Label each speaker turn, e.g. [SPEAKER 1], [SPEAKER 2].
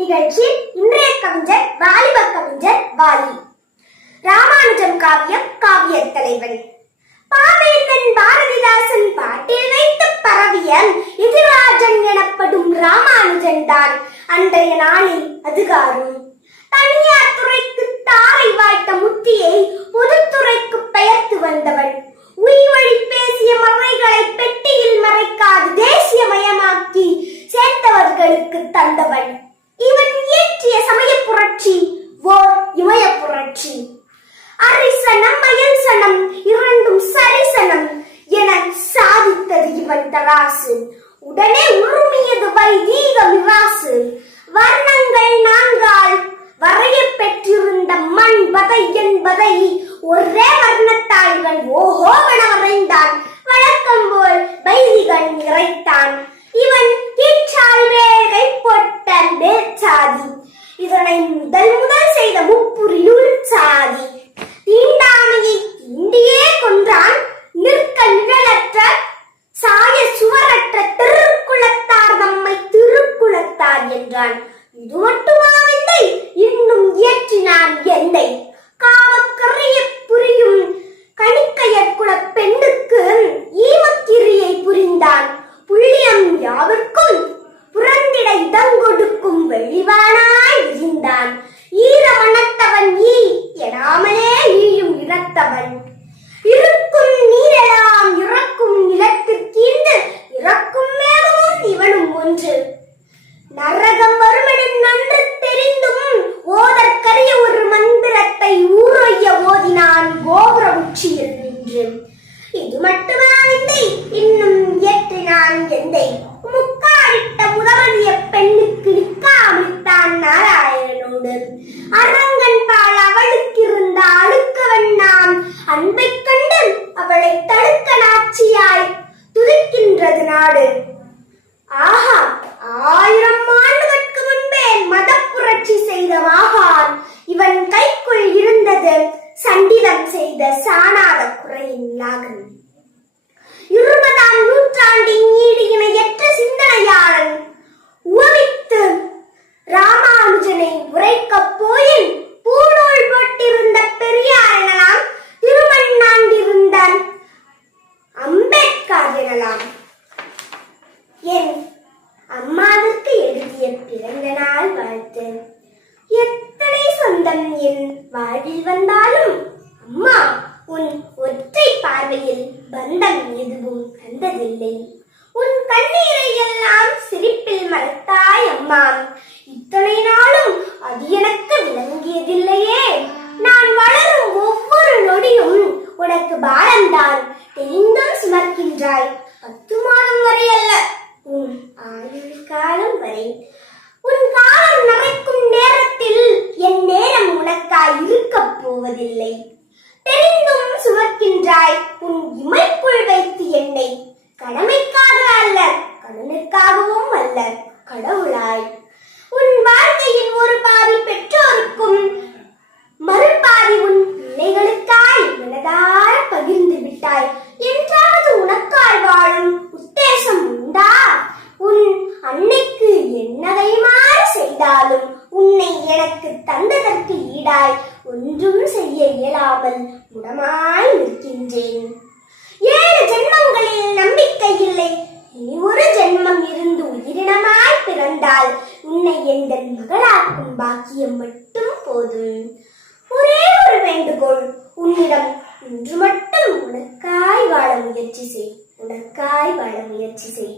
[SPEAKER 1] நிகழ்ச்சி இன்றைய கவிஞர் வாலிப கவிஞர் வாலி. ராமானுஜம் காவியம் காவிய தலைவன். பாவேந்தன் பாரதிதாசன் பாட்டில் வைத்து பரவிய எதிராஜன் எனப்படும் ராமானுஜன் தான் அன்றைய நாளில் அதுகாரும். தனியார் துறைக்கு தாரை வாய்த்த முத்தியை பொதுத்துறைக்கு பெயர்த்து வந்தவன். உயிர்வழி தராசு உடனே உருமியது வைதீக மிராசு வர்ணங்கள் நான்கால் வரைய பெற்றிருந்த மண் பதை என்பதை ஒரே என்றான். இது மட்டுமா விந்தை இன்னும் இயற்றினான் எந்தை காமக்கரைய புரியும் கணிக்கையர் குல பெண்ணுக்கு ஈமக்கிரியை புரிந்தான். புள்ளியம் யாவர்க்கும் எத்தனை என் வாழ்வில் வந்தாலும் அம்மா உன் ஒற்றை பார்வையில் பந்தம் எதுவும் கண்டதில்லை. உன் கண்ணீரை எல்லாம் சிரிப்பில் மறைத்தாய் அம்மா. இத்தனை நாளும் அது எனக்கு விளங்கியதில்லையே. நான் வளரும் ஒவ்வொரு நொடியும் உனக்கு பாரம்தான் தெரிந்தும் சுமர்க்கின்றாய். பத்து மாதம் வரை அல்ல உன் ஆயுள் காலம் வரை. உன் காலம் நகைக்கும் நேரத்தில் என் நேரம் போவதில்லை தெரிந்தும் சுமக்கின்றாய் உன் இமைக்குள் வைத்து என்னை. கடமைக்காக அல்ல கடனுக்காகவும் அல்ல கடவுளாய். ஒன்றும் செய்ய இயலாமல் குணமாய் நிற்கின்றேன். ஏழு ஜென்மங்களில் நம்பிக்கை இல்லை. இனி ஒரு ஜென்மம் இருந்து உயிரினமாய் பிறந்தால் உன்னை எந்த மகளாக்கும் பாக்கியம் மட்டும் போதும். ஒரே ஒரு வேண்டுகோள் உன்னிடம் இன்று மட்டும் உனக்காய் வாழ முயற்சி செய் உனக்காய் வாழ முயற்சி செய்.